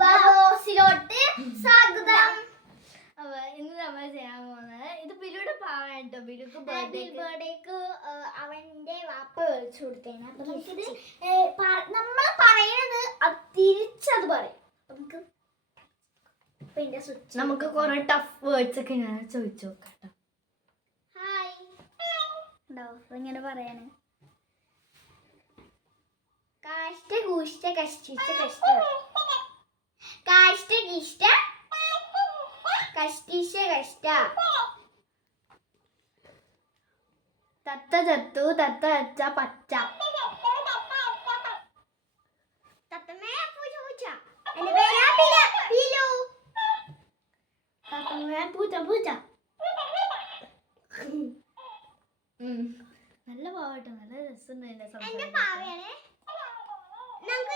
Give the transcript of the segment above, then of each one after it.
ബോസിലോട്ട് സ്വാഗതം. അപ്പൊ ഇന്ന് നമ്മൾ ചെയ്യാൻ പോകുന്നത് ഇത് ബിലുടെ പാവാണ് കേട്ടോ. ബിലുക്ക് ബർത്ത്ഡേ ബർത്ത്ഡേക്ക് അവന്റെ വാപ്പ വിളിച്ചു കൊടുത്തേനെ. അപ്പൊ നമുക്കിത് നമ്മൾ പറയണത് തിരിച്ചത് പറയും. നമുക്ക് ഇതിന്റെ സ്വിച്ച് നമുക്ക് കുറെ ടഫ് വേർഡ്സ് ഒക്കെ ഞാൻ ചോദിച്ചു നോക്കാം. ഹായ് ഉണ്ടോ ഇങ്ങനെ പറയാണ്. കാഷ്ട കൂഷ്ട കഷ്ടിച്ച കഷ്ട. കാഷ്ട കിഷ്ട കഷ്ടിച്ച കഷ്ട തത്ത ചത്തു തത്ത അച്ച പച്ച. നല്ല പാവട്ടോ നല്ല രസമുണ്ട് എന്റെ സംസാരം നമുക്ക്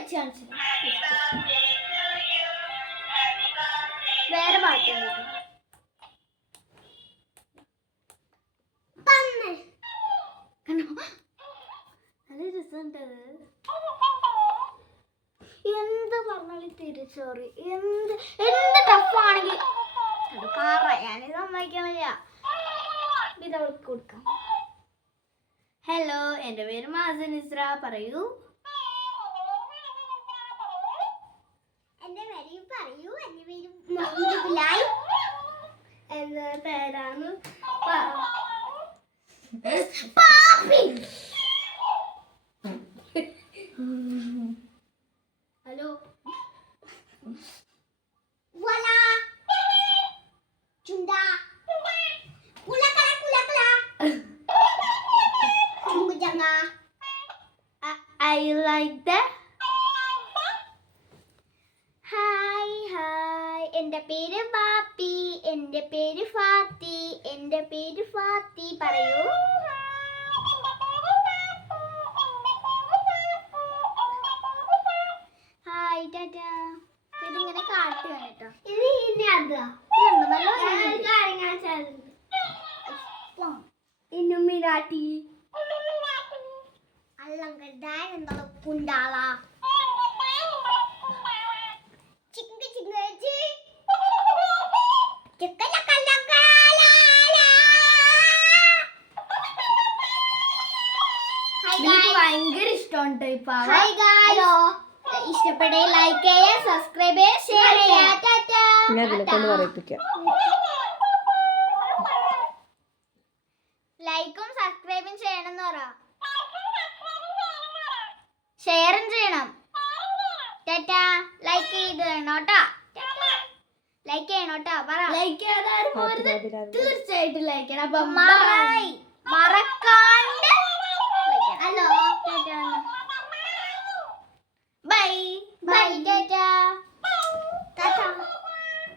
വെച്ച് വേറെ പാട്ട് എന്ത് പറഞ്ഞാലും തിരിച്ചറി എന്ത് എന്ത് ടഫാണെങ്കിൽ സമ്മതിക്കണില്ല സമ്മതിക്കാൻ വയ്യ ഇത് അവൾക്ക് കൊടുക്കാം. ഹലോ എന്റെ പേര് മാസൻ ഇസ്ര പറയൂ. മുഹമ്മദ് ബിലാൽ എന്റെ പേരാണ് പ- പാപ്പി ഹലോ വല ചുണ്ട കുലക്കല കുലക്കല ചുങ്കുചങ്ങ I like that hi hi എന്റെ പേര് ബാപ്പി എന്റെ പേര് ഫാത്തി എന്റെ പേര് ഫാത്തി. പറയൂ. Hi tata. ഇതിങ്ങനെ കാട്ടുകയാണ് കേട്ടോ. ഇത് ഇനി അതാ. ഇന്നുമിനാട്ടി ഡാൻ എന്താ കുണ്ടാള എനിക്ക് ഭയങ്കര ഇഷ്ടമുണ്ട് ഈ പാവ. ഹായ് ഗായ്സ് ഇഷ്ടപ്പെട്ടേ ലൈക്ക് ചെയ്യുക സബ്സ്ക്രൈബ് ചെയ്യുക ഷെയർ ചെയ്യുക ഞാൻ കൊണ്ട് പറയിപ്പിക്കാം. ലൈക്കും സബ്സ്ക്രൈബും ചെയ്യണം എന്ന് പറ. ഷെയറും ചെയ്യണം. ടാറ്റാ ലൈക്ക് ചെയ്ത് കേട്ടോ. ലൈക്ക് ചെയ്യണോട്ടാ പറ. ലൈക്ക് പോരുത്. തീർച്ചയായിട്ടും ലൈക്ക് ചെയ്യണം. അപ്പൊ മറ- മറക്കാൻ